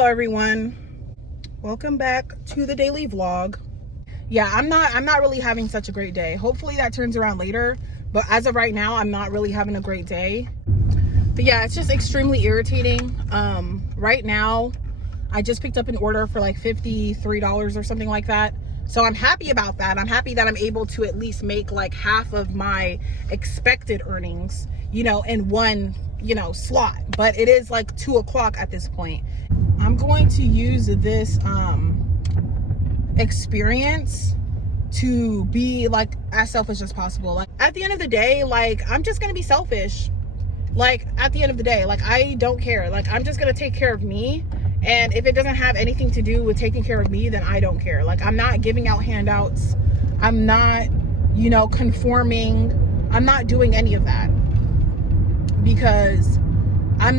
Hello everyone, welcome back to the daily vlog. Yeah, I'm not really having such a great day. Hopefully that turns around later, but as of right now I'm not really having a great day. But yeah, it's just extremely irritating. Right now I just picked up an order for like $53 or something like that, so I'm happy about that. I'm happy that I'm able to at least make like half of my expected earnings, you know, in one, you know, slot. But it is like 2 o'clock at this point. I'm going to use this experience to be like as selfish as possible. Like at the end of the day, like I'm just gonna be selfish. Like at the end of the day, like I don't care. Like I'm just gonna take care of me, and if it doesn't have anything to do with taking care of me, then I don't care. Like I'm not giving out handouts, I'm not, you know, conforming, I'm not doing any of that, because I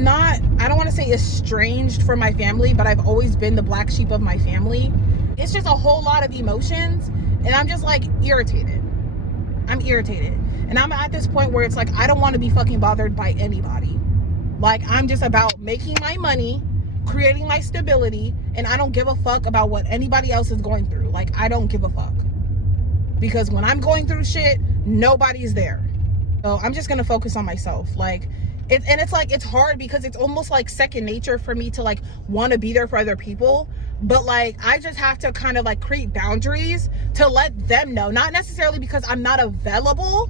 don't want to say estranged from my family, but I've always been the black sheep of my family. It's just a whole lot of emotions, and I'm just like irritated. I'm irritated. And I'm at this point where it's like, I don't want to be fucking bothered by anybody. Like I'm just about making my money, creating my stability, and I don't give a fuck about what anybody else is going through. Like I don't give a fuck. Because when I'm going through shit, nobody's there. So I'm just gonna focus on myself. Like it's like, it's hard because it's almost like second nature for me to like want to be there for other people, but like I just have to kind of like create boundaries to let them know, not necessarily because I'm not available,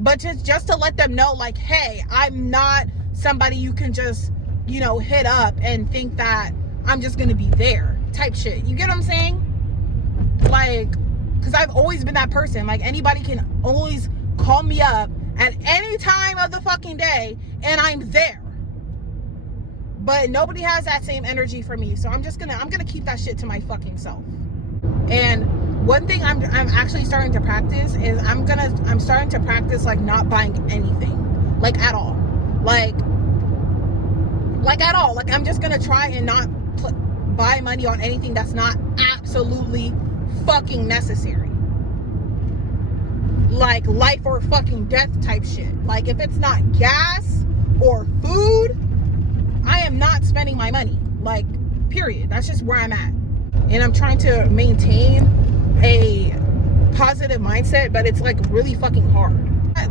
but just to let them know like, hey, I'm not somebody you can just, you know, hit up and think that I'm just gonna be there type shit. You get what I'm saying? Like, because I've always been that person. Like anybody can always call me up at any time of the fucking day and I'm there, but nobody has that same energy for me. So I'm gonna keep that shit to my fucking self. And one thing I'm actually starting to practice is I'm starting to practice like not buying anything, like at all, like at all. Like I'm just gonna try and not buy money on anything that's not absolutely fucking necessary, like life or fucking death type shit. Like if it's not gas or food, I am not spending my money, like period. That's just where I'm at. And I'm trying to maintain a positive mindset, but it's like really fucking hard.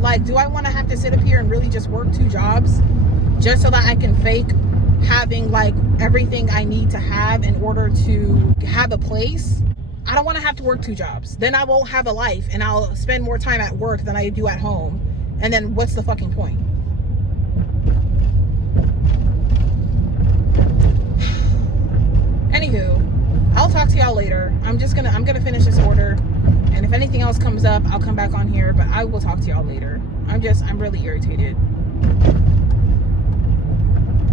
Like, do I want to have to sit up here and really just work 2 jobs just so that I can fake having like everything I need to have in order to have a place? I don't want to have to work 2 jobs. Then I won't have a life and I'll spend more time at work than I do at home. And then what's the fucking point? Anywho, I'll talk to y'all later. I'm gonna finish this order, and if anything else comes up, I'll come back on here, but I will talk to y'all later. I'm really irritated.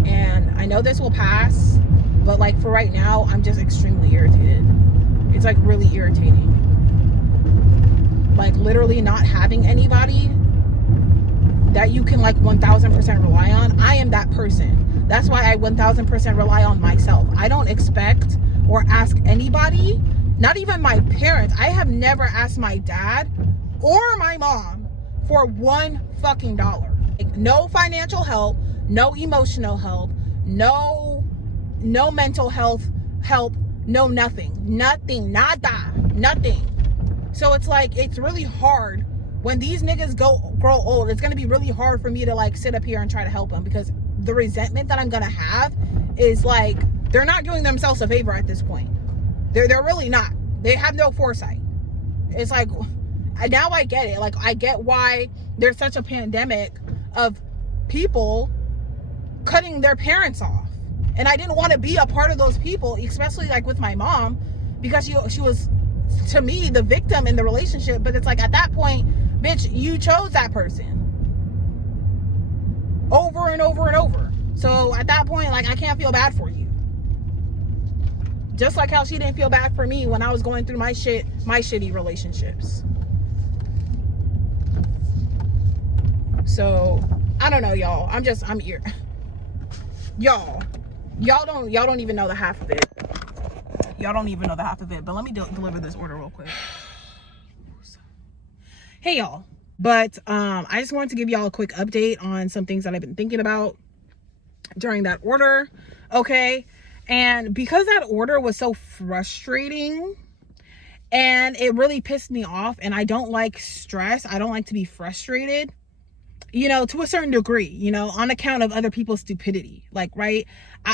And I know this will pass, but like for right now, I'm just extremely irritated. It's like really irritating. Like literally not having anybody that you can like 1000% rely on. I am that person. That's why I 1000% rely on myself. I don't expect or ask anybody, not even my parents. I have never asked my dad or my mom for $1 fucking dollar. Like, no financial help, no emotional help, no mental health help, no nothing, nada, nothing. So it's like, it's really hard when these niggas grow old. It's gonna be really hard for me to like sit up here and try to help them, because the resentment that I'm gonna have is like, they're not doing themselves a favor at this point. They're really not. They have no foresight. It's like, now I get it. Like I get why there's such a pandemic of people cutting their parents off. And I didn't want to be a part of those people, especially like with my mom, because she was, to me, the victim in the relationship. But it's like, at that point, bitch, you chose that person over and over and over. So at that point, like, I can't feel bad for you. Just like how she didn't feel bad for me when I was going through my shitty relationships. So I don't know, y'all. I'm here. Y'all don't even know the half of it. Y'all don't even know the half of it. But let me deliver this order real quick. Hey y'all. But I just wanted to give y'all a quick update on some things that I've been thinking about during that order. Okay. And because that order was so frustrating and it really pissed me off, and I don't like stress, I don't like to be frustrated, you know, to a certain degree, you know, on account of other people's stupidity. Like, right?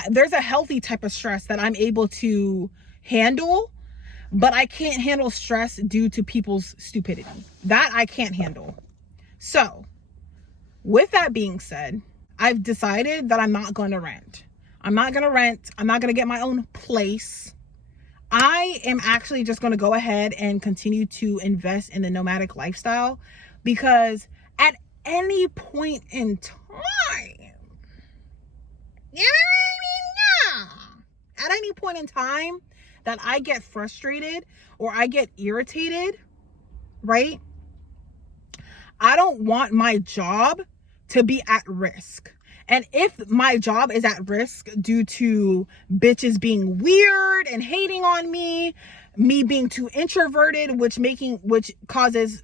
There's a healthy type of stress that I'm able to handle, but I can't handle stress due to people's stupidity. That I can't handle. So, with that being said, I've decided that I'm not going to rent. I'm not going to rent. I'm not going to get my own place. I am actually just going to go ahead and continue to invest in the nomadic lifestyle, because at any point in time, you know what I mean? Yeah. At any point in time that I get frustrated or I get irritated, right? I don't want my job to be at risk. And if my job is at risk due to bitches being weird and hating on me being too introverted, which causes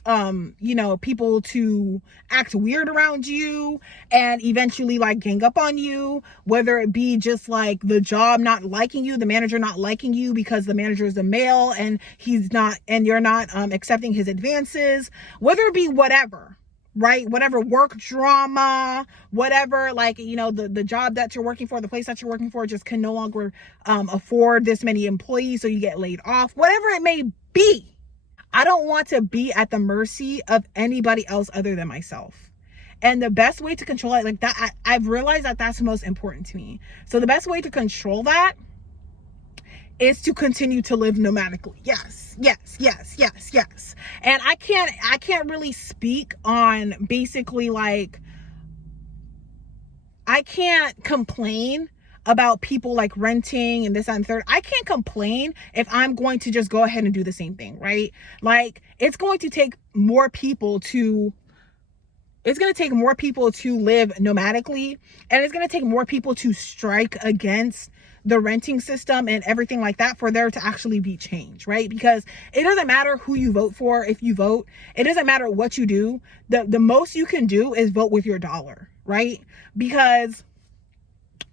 you know, people to act weird around you and eventually like gang up on you, whether it be just like the job not liking you, the manager not liking you because the manager is a male and you're not accepting his advances, whether it be whatever, right? Whatever, work drama, whatever, like, you know, the job that you're working for, the place that you're working for just can no longer afford this many employees, so you get laid off, whatever it may be. I don't want to be at the mercy of anybody else other than myself. And the best way to control it, like that, I've realized that that's the most important to me. So the best way to control that is to continue to live nomadically. Yes. And I can't really speak on basically like, I can't complain about people like renting and this and third. I can't complain if I'm going to just go ahead and do the same thing, right? Like, it's going to take more people to live nomadically, and it's going to take more people to strike against the renting system and everything like that for there to actually be change, right? Because it doesn't matter who you vote for. If you vote, it doesn't matter what you do. The most you can do is vote with your dollar, right? Because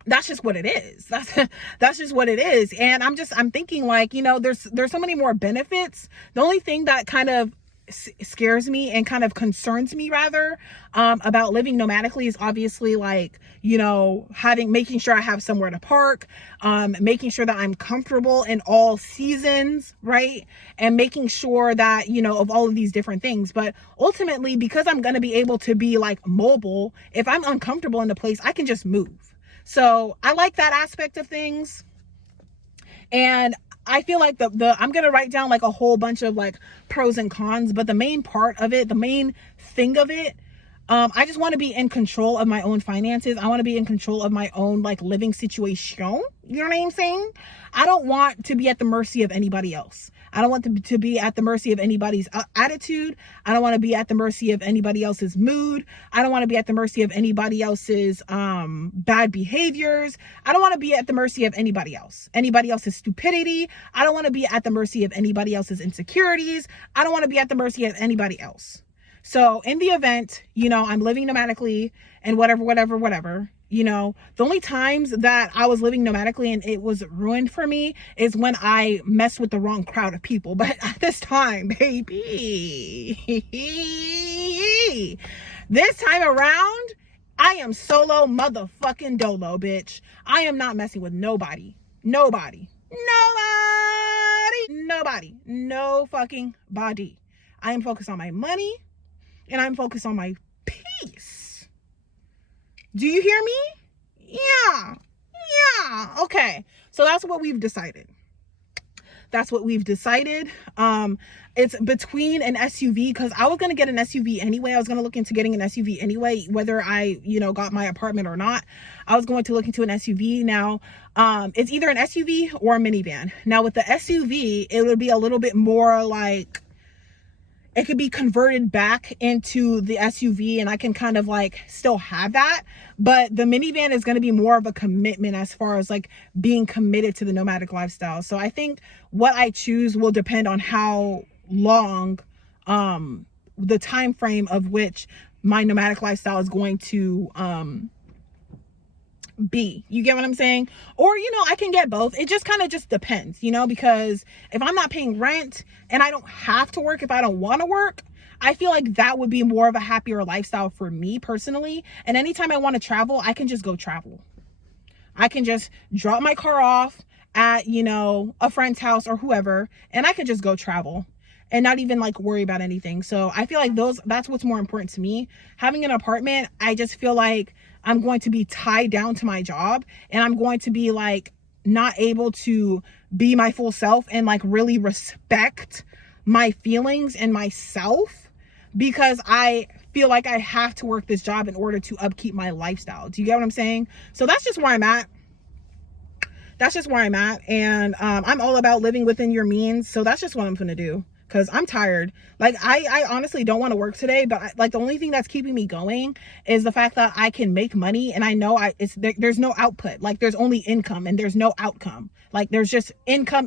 that's just what it is. That's just what it is. And I'm thinking like, you know, there's so many more benefits. The only thing that kind of scares me and kind of concerns me rather about living nomadically is obviously like, you know, making sure I have somewhere to park, making sure that I'm comfortable in all seasons, right? And making sure that, you know, of all of these different things. But ultimately, because I'm going to be able to be like mobile, if I'm uncomfortable in a place, I can just move. So I like that aspect of things. And I feel like I'm going to write down like a whole bunch of like pros and cons, but the main part of it, the main thing of it, I just want to be in control of my own finances. I want to be in control of my own like living situation. You know what I'm saying? I don't want to be at the mercy of anybody else. I don't want to be at the mercy of anybody's attitude. I don't want to be at the mercy of anybody else's mood. I don't want to be at the mercy of anybody else's bad behaviors. I don't want to be at the mercy of anybody else's stupidity. I don't want to be at the mercy of anybody else's insecurities. I don't want to be at the mercy of anybody else. So in the event, you know, I'm living nomadically and whatever, you know, the only times that I was living nomadically and it was ruined for me is when I messed with the wrong crowd of people. But at this time, baby, this time around, I am solo motherfucking dolo, bitch. I am not messing with nobody. No fucking body. I am focused on my money and I'm focused on my peace. Do you hear me? Yeah. Okay. So that's what we've decided. It's between an SUV, because I was going to get an SUV anyway. I was going to look into getting an SUV anyway, whether I, you know, got my apartment or not. I was going to look into an SUV. Now, it's either an SUV or a minivan. Now with the SUV, it would be a little bit more like, it could be converted back into the SUV and I can kind of like still have that. But the minivan is going to be more of a commitment as far as like being committed to the nomadic lifestyle. So I think what I choose will depend on how long, the time frame of which my nomadic lifestyle is going to B. You get what I'm saying? Or, you know, I can get both. It just kind of just depends, you know, because if I'm not paying rent and I don't have to work if I don't want to work, I feel like that would be more of a happier lifestyle for me personally. And anytime I want to travel, I can just go travel. I can just drop my car off at, you know, a friend's house or whoever, and I can just go travel and not even like worry about anything. So I feel like that's what's more important to me. Having an apartment, I just feel like I'm going to be tied down to my job, and I'm going to be like not able to be my full self and like really respect my feelings and myself, because I feel like I have to work this job in order to upkeep my lifestyle. Do you get what I'm saying? So that's just where I'm at. That's just where I'm at. And I'm all about living within your means. So that's just what I'm gonna do, because I'm tired. Like I honestly don't want to work today, but like the only thing that's keeping me going is the fact that I can make money, and I know there's no output. Like there's only income and there's no outcome. Like there's just income.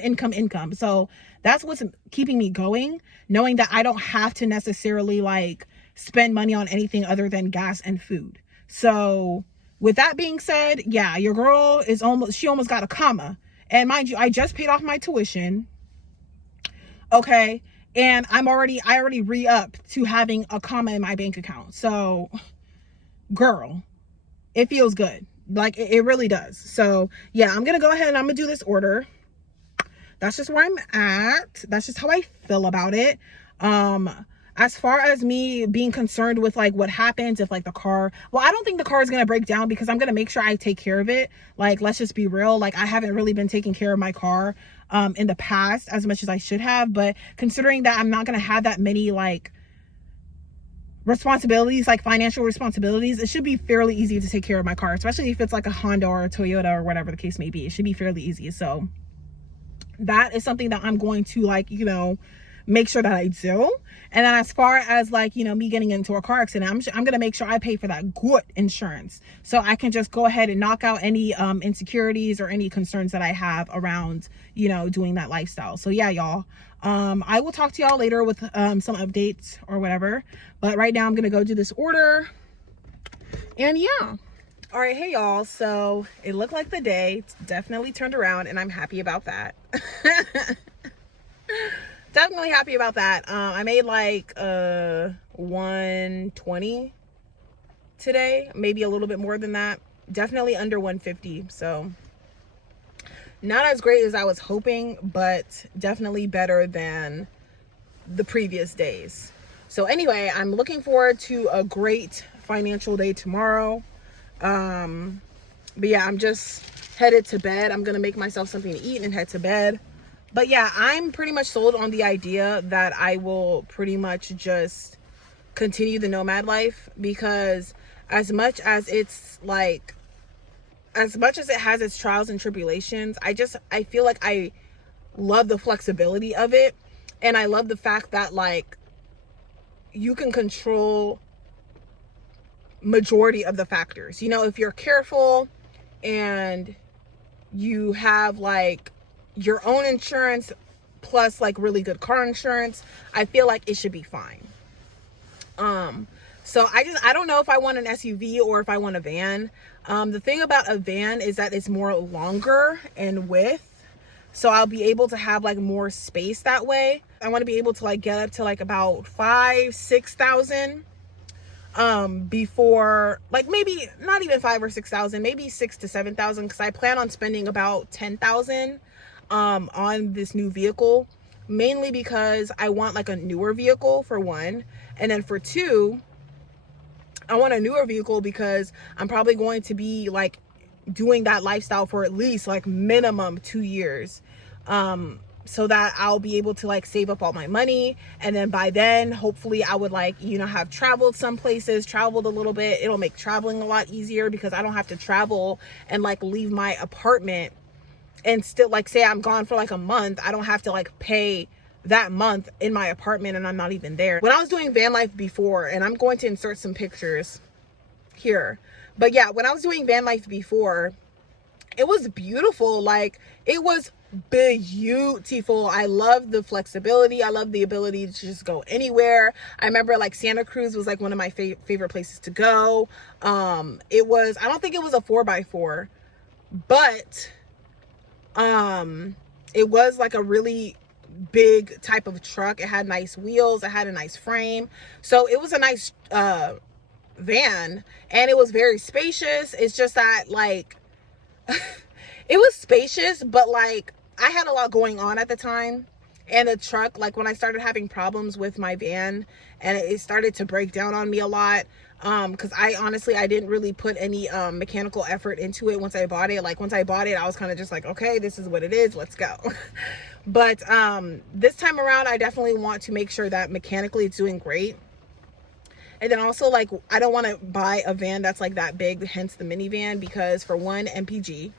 So that's what's keeping me going, knowing that I don't have to necessarily like spend money on anything other than gas and food. So with that being said, yeah, your girl she almost got a comma. And mind you, I just paid off my tuition. Okay. And I already re-upped to having a comma in my bank account. So girl, it feels good. Like it really does. So yeah, I'm going to go ahead and I'm going to do this order. That's just where I'm at. That's just how I feel about it. As far as me being concerned with like what happens if like the car, well, I don't think the car is going to break down, because I'm going to make sure I take care of it. Like, let's just be real. Like I haven't really been taking care of my car in the past as much as I should have, but considering that I'm not going to have that many like responsibilities, like financial responsibilities, it should be fairly easy to take care of my car, especially if it's like a Honda or a Toyota or whatever the case may be. It should be fairly easy. So that is something that I'm going to like, you know, make sure that I do. And then as far as like, you know, me getting into a car accident, I'm going to make sure I pay for that good insurance, so I can just go ahead and knock out any insecurities or any concerns that I have around, you know, doing that lifestyle. So yeah, y'all, I will talk to y'all later with some updates or whatever. But right now I'm going to go do this order. And yeah. All right. Hey y'all. So it looked like the day definitely turned around, and I'm happy about that. Definitely happy about that. I made like 120 today, maybe a little bit more than that. Definitely under 150. So not as great as I was hoping, but definitely better than the previous days. So anyway, I'm looking forward to a great financial day tomorrow. But yeah, I'm just headed to bed. I'm gonna make myself something to eat and head to bed. But yeah, I'm pretty much sold on the idea that I will pretty much just continue the nomad life, because as much as it's like, as much as it has its trials and tribulations, I feel like I love the flexibility of it. And I love the fact that like you can control majority of the factors. You know, if you're careful and you have like your own insurance plus like really good car insurance, I feel like it should be fine. So I don't know if I want an SUV or if I want a van. The thing about a van is that it's more longer in width, so I'll be able to have like more space that way. I want to be able to like get up to like about 5,000-6,000 before, like maybe not even 5,000 or 6,000, maybe 6,000 to 7,000, because I plan on spending about 10,000 on this new vehicle, mainly because I want like a newer vehicle for one, and then for two, I want a newer vehicle because I'm probably going to be like doing that lifestyle for at least like minimum 2 years, so that I'll be able to like save up all my money, and then by then hopefully I would like, you know, have traveled some places, traveled a little bit. It'll make traveling a lot easier because I don't have to travel and like leave my apartment and still like, say I'm gone for like a month, I don't have to like pay that month in my apartment and I'm not even there. When I was doing van life before, and I'm going to insert some pictures here, but yeah, when I was doing van life before, it was beautiful. Like it was beautiful. I love the flexibility. I love the ability to just go anywhere. I remember like Santa Cruz was like one of my favorite places to go. It was, I don't think it was a 4x4, but it was like a really big type of truck. It had nice wheels, it had a nice frame, so it was a nice van, and it was very spacious. It's just that like it was spacious, but like I had a lot going on at the time, and the truck, like when I started having problems with my van and it started to break down on me a lot, because I honestly, I didn't really put any mechanical effort into it once I bought it. Like once I bought it, I was kind of just like, okay, this is what it is, let's go. But this time around, I definitely want to make sure that mechanically it's doing great. And then also, like, I don't want to buy a van that's like that big, hence the minivan, because for one, MPG,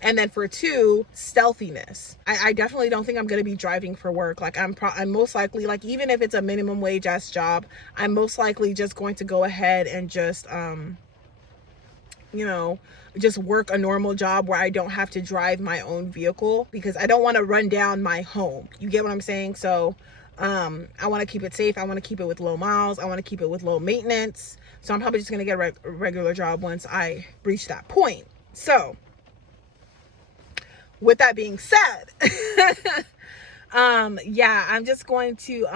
and then for two, stealthiness. I definitely don't think I'm going to be driving for work. Like I'm most likely, like, even if it's a minimum wage ass job, I'm most likely just going to go ahead and just, you know, just work a normal job where I don't have to drive my own vehicle, because I don't want to run down my home. You get what I'm saying? So I want to keep it safe. I want to keep it with low miles. I want to keep it with low maintenance. So I'm probably just going to get a regular job once I reach that point. So with that being said, yeah, I'm just going to,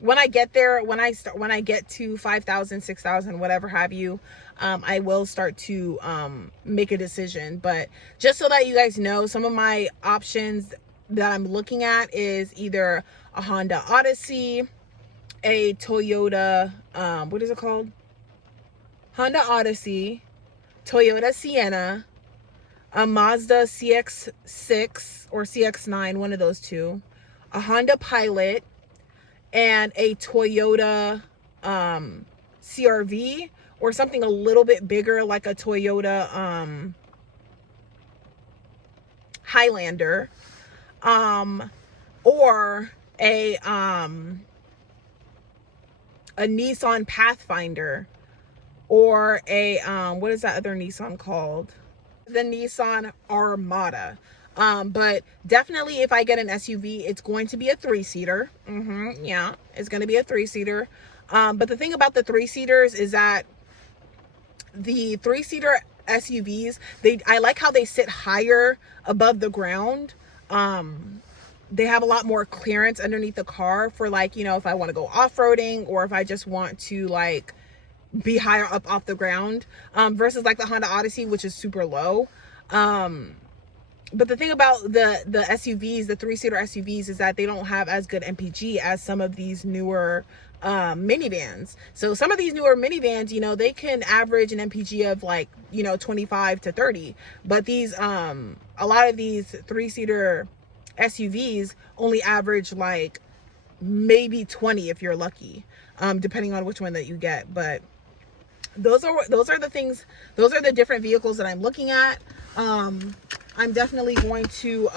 when I get there, when I get to 5,000, 6,000, whatever have you, I will start to, make a decision. But just so that you guys know, some of my options that I'm looking at is either a Honda Odyssey, a Toyota, what is it called? Honda Odyssey, Toyota Sienna, a Mazda CX-6 or CX-9, one of those two, a Honda Pilot, and a Toyota CRV, or something a little bit bigger like a Toyota Highlander, or a Nissan Pathfinder, or a what is that other Nissan called? The Nissan Armada. But definitely if I get an SUV, it's going to be a 3-seater. Yeah, it's going to be a 3-seater. But the thing about the 3-seaters is that the 3-seater SUVs, I like how they sit higher above the ground. They have a lot more clearance underneath the car for, like, you know, if I want to go off-roading, or if I just want to like be higher up off the ground, versus like the Honda Odyssey, which is super low. But the thing about the SUVs, the 3-seater SUVs, is that they don't have as good MPG as some of these newer minivans. So some of these newer minivans, you know, they can average an MPG of like, you know, 25 to 30. But these, a lot of these 3-seater SUVs only average like maybe 20 if you're lucky, depending on which one that you get. But those are the things, those are the different vehicles that I'm looking at. I'm definitely going to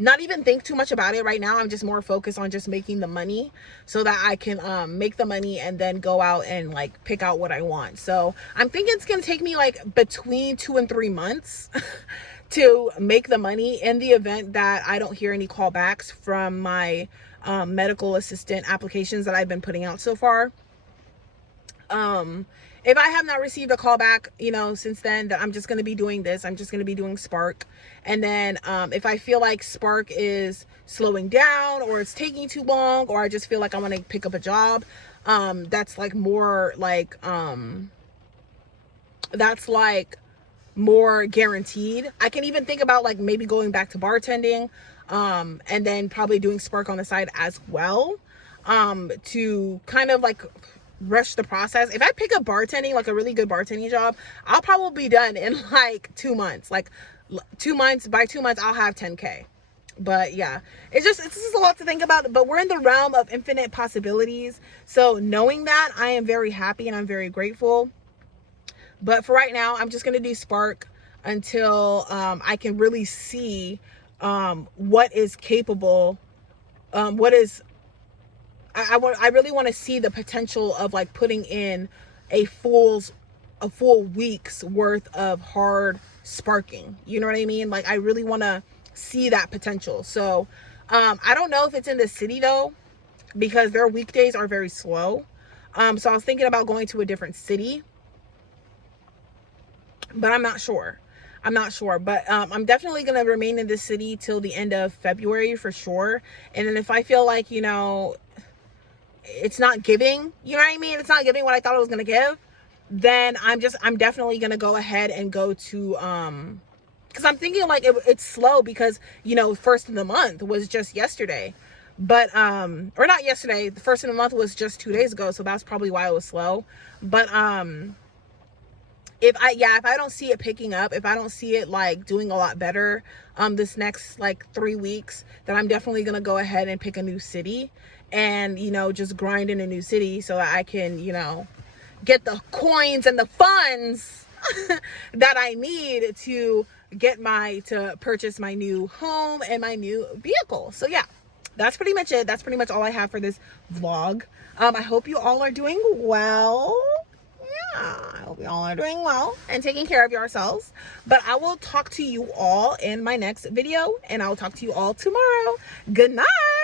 not even think too much about it right now. I'm just more focused on just making the money, so that I can make the money and then go out and like pick out what I want. So I'm thinking it's gonna take me like between 2 and 3 months to make the money, in the event that I don't hear any callbacks from my medical assistant applications that I've been putting out so far. If I have not received a call back, you know, since then, that I'm just going to be doing this. I'm just going to be doing Spark. And then if I feel like Spark is slowing down, or it's taking too long, or I just feel like I want to pick up a job that's like more like that's like more guaranteed, I can even think about like maybe going back to bartending, and then probably doing Spark on the side as well, to kind of like rush the process. If I pick up bartending, like a really good bartending job, I'll probably be done in like 2 months. Like 2 months, by 2 months I'll have 10K. But yeah, it's just a lot to think about. But we're in the realm of infinite possibilities, so knowing that, I am very happy and I'm very grateful. But for right now, I'm just going to do Spark until I can really see what is capable, what is, I really want to see the potential of like putting in a full week's worth of hard sparking. You know what I mean? Like I really want to see that potential. So I don't know if it's in the city though, because their weekdays are very slow. So I was thinking about going to a different city, but I'm not sure. But I'm definitely going to remain in this city till the end of February for sure. And then if I feel like, you know, it's not giving, you know what I mean? It's not giving what I thought it was going to give, then I'm definitely going to go ahead and go to, cause I'm thinking like it's slow because, you know, first of the month was just yesterday, but, or not yesterday, the first of the month was just 2 days ago. So that's probably why it was slow. But, if I don't see it picking up, if I don't see it like doing a lot better this next like 3 weeks, then I'm definitely gonna go ahead and pick a new city and, you know, just grind in a new city so that I can, you know, get the coins and the funds that I need to to purchase my new home and my new vehicle. So yeah, that's pretty much it. That's pretty much all I have for this vlog. I hope you all are doing well. I hope you all are doing well and taking care of yourselves. But I will talk to you all in my next video, and I will talk to you all tomorrow. Good night.